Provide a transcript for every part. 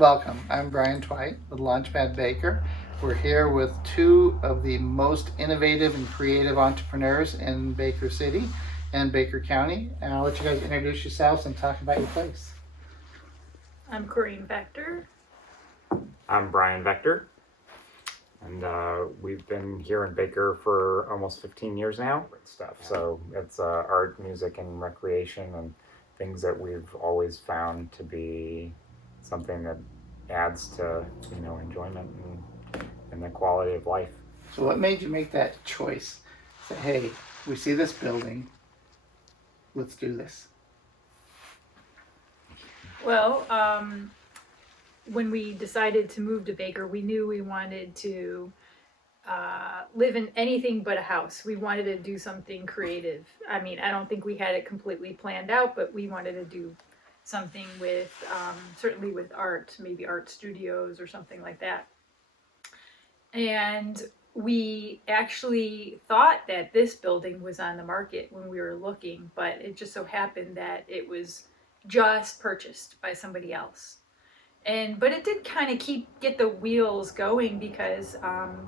welcome. I'm Brian Twite with Launchpad Baker. We're here with two of the most innovative and creative entrepreneurs in Baker City and Baker County. And I'll let you guys introduce yourselves and talk about your place. I'm Corrine Vegter. I'm Brian Vegter, and we've been here in Baker for almost 15 years now. So it's art, music, and recreation, and things that we've always found to be something that adds to enjoyment and the quality of life. So what made you make that choice? Say, hey, we see this building, let's do this. Well, when we decided to move to Baker, we knew we wanted to live in anything but a house. We wanted to do something creative. I mean, I don't think we had it completely planned out, but we wanted to do something with, certainly with art, maybe art studios or something like that. And we actually thought that this building was on the market when we were looking, but it just so happened that it was just purchased by somebody else. But it did kind of get the wheels going because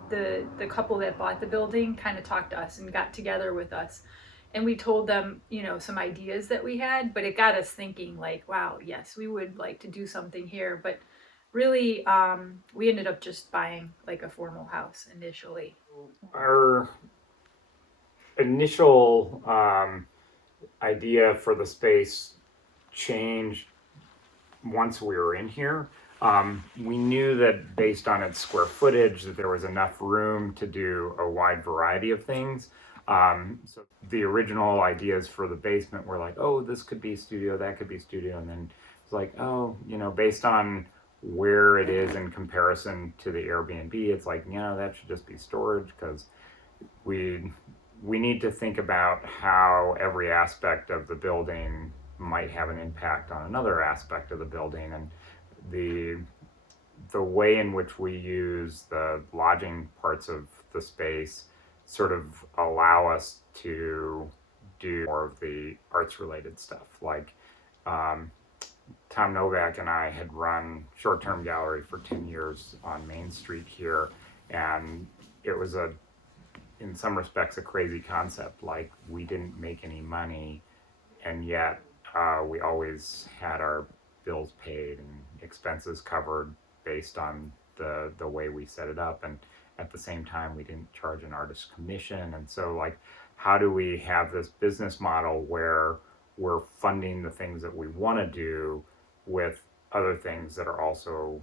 the couple that bought the building kind of talked to us and got together with us, and we told them some ideas that we had, but it got us thinking like, wow, yes, we would like to do something here. But really, we ended up just buying like a formal house initially. Our initial idea for the space changed once we were in here. We knew that based on its square footage that there was enough room to do a wide variety of things. So the original ideas for the basement were like, oh, this could be studio, that could be studio, and then it's like, oh, based on where it is in comparison to the Airbnb, it's like, that should just be storage, because we need to think about how every aspect of the building might have an impact on another aspect of the building, and the way in which we use the lodging parts of the space sort of allow us to do more of the arts related stuff. Like Tom Novak and I had run short-term gallery for 10 years on Main Street here, and it was in some respects a crazy concept. Like, we didn't make any money, and yet we always had our bills paid and expenses covered based on the way we set it up, and at the same time we didn't charge an artist commission. And so, like, how do we have this business model where we're funding the things that we want to do with other things that are also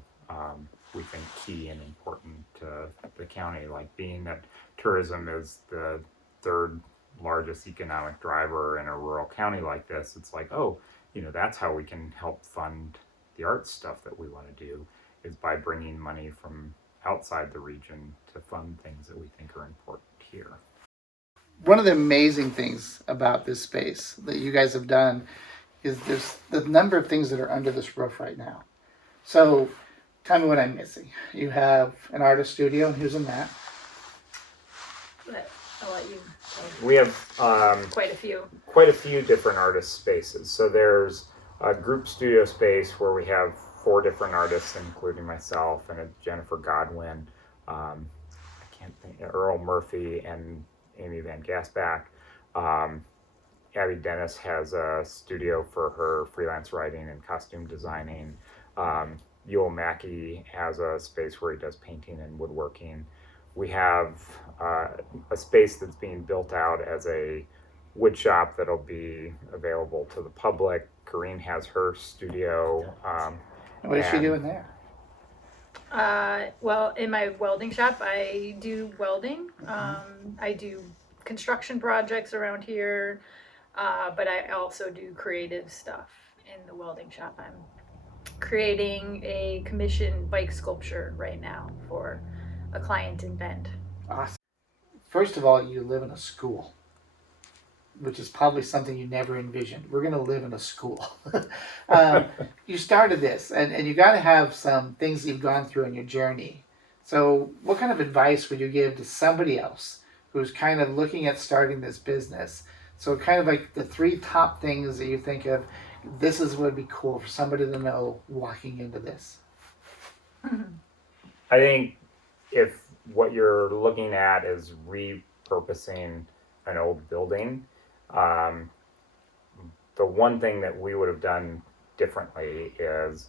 we think key and important to the county, like being that tourism is the third largest economic driver in a rural county like this. It's like, oh, that's how we can help fund the arts stuff that we want to do, is by bringing money from outside the region to fund things that we think are important here. One of the amazing things about this space that you guys have done is there's the number of things that are under this roof right now. So tell me what I'm missing. You have an artist studio, and who's in that? I'll let you. We have quite a few different artist spaces. So there's a group studio space where we have 4 different artists, including myself and Jennifer Godwin, I can't think, Earl Murphy, and Amy Van Gasback. Abby Dennis has a studio for her freelance writing and costume designing. Yoel Mackey has a space where he does painting and woodworking. We have a space that's being built out as a wood shop that'll be available to the public. Corrine has her studio. And what is she doing there? Well, in my welding shop, I do welding. I do construction projects around here, but I also do creative stuff in the welding shop. I'm creating a commissioned bike sculpture right now for a client in Bend. Awesome. First of all, you live in a school, which is probably something you never envisioned. We're going to live in a school. You started this, and you got to have some things you've gone through in your journey. So what kind of advice would you give to somebody else who's kind of looking at starting this business? So kind of like the 3 top things that you think of, this is what would be cool for somebody to know walking into this. I think if what you're looking at is repurposing an old building, um, the one thing that we would have done differently is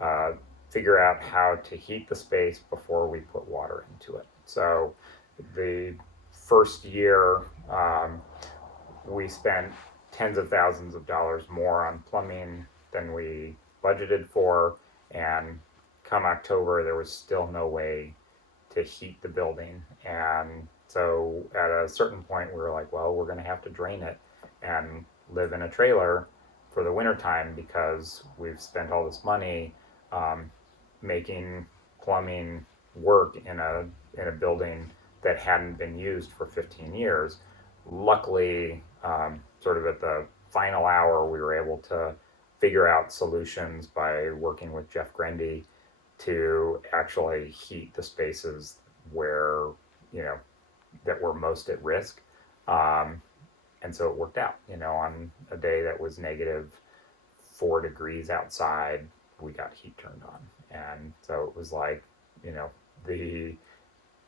uh, figure out how to heat the space before we put water into it. So the first year, we spent tens of thousands of dollars more on plumbing than we budgeted for, and come October, there was still no way to heat the building. And so at a certain point, we were like, well, we're going to have to drain it and live in a trailer for the wintertime because we've spent all this money um, making plumbing work in a building that hadn't been used for 15 years. Luckily, sort of at the final hour, we were able to figure out solutions by working with Jeff Grendy to actually heat the spaces where, you know, that were most at risk. Um, and so it worked out, you know, on a day that was -4 degrees outside, we got heat turned on. And so it was like, you know,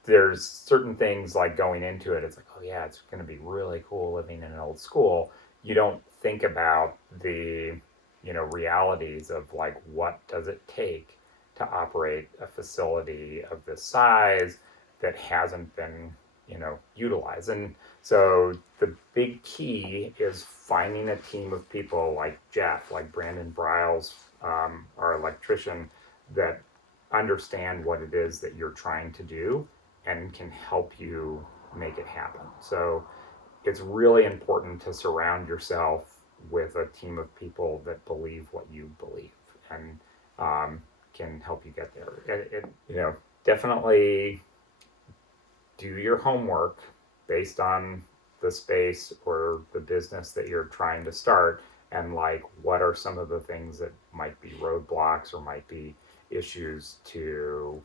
there's certain things like going into it, it's like, oh yeah, it's going to be really cool living in an old school. You don't think about the, you know, realities of like, what does it take to operate a facility of this size that hasn't been, you know, utilized. And so the big key is finding a team of people like Jeff, like Brandon Briles, our electrician, that understand what it is that you're trying to do and can help you make it happen. So it's really important to surround yourself with a team of people that believe what you believe and can help you get there. You know, definitely do your homework based on the space or the business that you're trying to start, and like, what are some of the things that might be roadblocks or might be issues to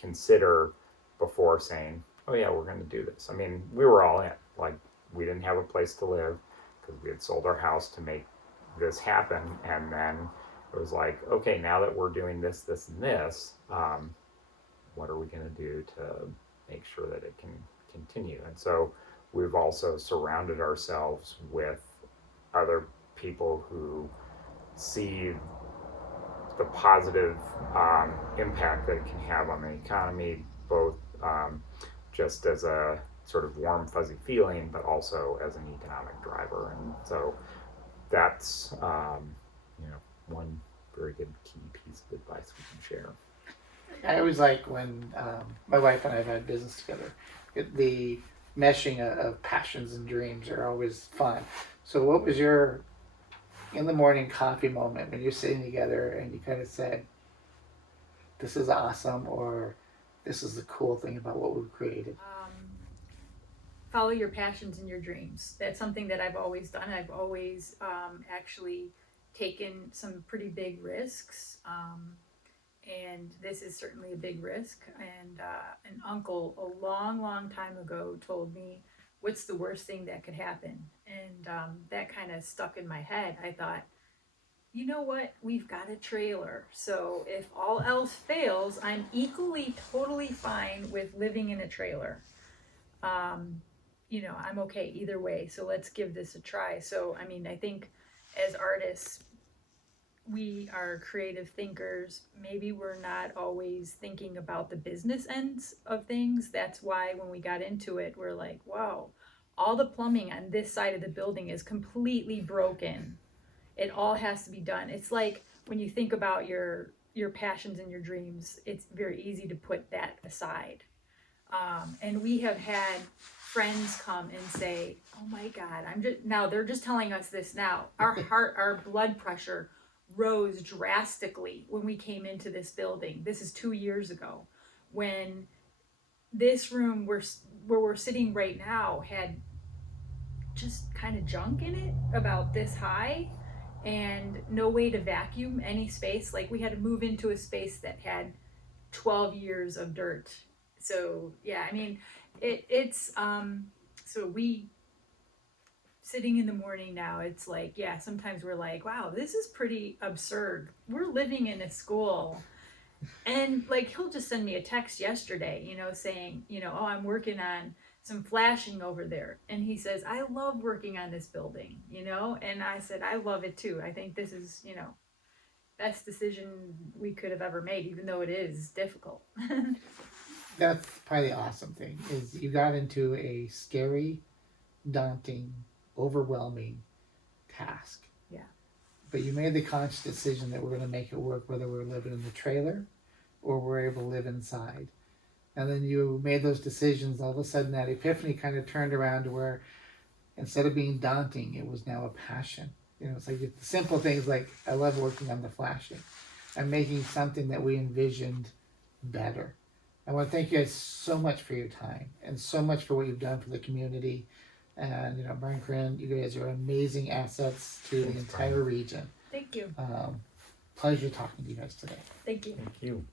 consider before saying, oh yeah, we're going to do this. I mean, we were all in. Like, we didn't have a place to live because we had sold our house to make this happen, and then it was like, okay, now that we're doing this, this, and this, what are we going to do to make sure that it can continue? And so we've also surrounded ourselves with other people who see the positive impact that it can have on the economy, both just as a sort of warm, fuzzy feeling, but also as an economic driver. And so that's you know, one very good key piece of advice we can share. I always like when my wife and I have had business together. The meshing of passions and dreams are always fun. So, what was your in the morning coffee moment when you're sitting together and you kind of said, "This is awesome," or "This is the cool thing about what we've created"? Follow your passions and your dreams. That's something that I've always done. I've always actually taken some pretty big risks. And this is certainly a big risk. And an uncle a long, long time ago told me, what's the worst thing that could happen? And that kind of stuck in my head. I thought, you know what? We've got a trailer. So if all else fails, I'm equally totally fine with living in a trailer. You know, I'm okay either way. So let's give this a try. So, I mean, I think as artists, we are creative thinkers. Maybe we're not always thinking about the business ends of things. That's why when we got into it, we're like, wow, all the plumbing on this side of the building is completely broken. It all has to be done. It's like when you think about your passions and your dreams, it's very easy to put that aside. And we have had friends come and say, "Oh my God, I'm just now." They're just telling us this now. Our blood pressure rose drastically when we came into this building. This is 2 years ago, when this room where we're sitting right now had just kind of junk in it about this high, and no way to vacuum any space. Like, we had to move into a space that had 12 years of dirt. So yeah, I mean, it's so we sitting in the morning now, it's like, yeah, sometimes we're like, wow, this is pretty absurd. We're living in a school And like he'll just send me a text yesterday, saying, oh, I'm working on some flashing over there. And he says, I love working on this building, and I said, I love it too. I think this is, best decision we could have ever made, even though it is difficult. That's probably the awesome thing is you got into a scary, daunting, overwhelming task. Yeah. But you made the conscious decision that we're going to make it work, whether we're living in the trailer or we're able to live inside. And then you made those decisions. All of a sudden, that epiphany kind of turned around to where instead of being daunting, it was now a passion. It's like the simple things like I love working on the flashing. I'm making something that we envisioned better. I want to thank you guys so much for your time and so much for what you've done for the community. And Brian, Corrine, you guys are amazing assets to the entire region. Thank you. Pleasure talking to you guys today. Thank you. Thank you.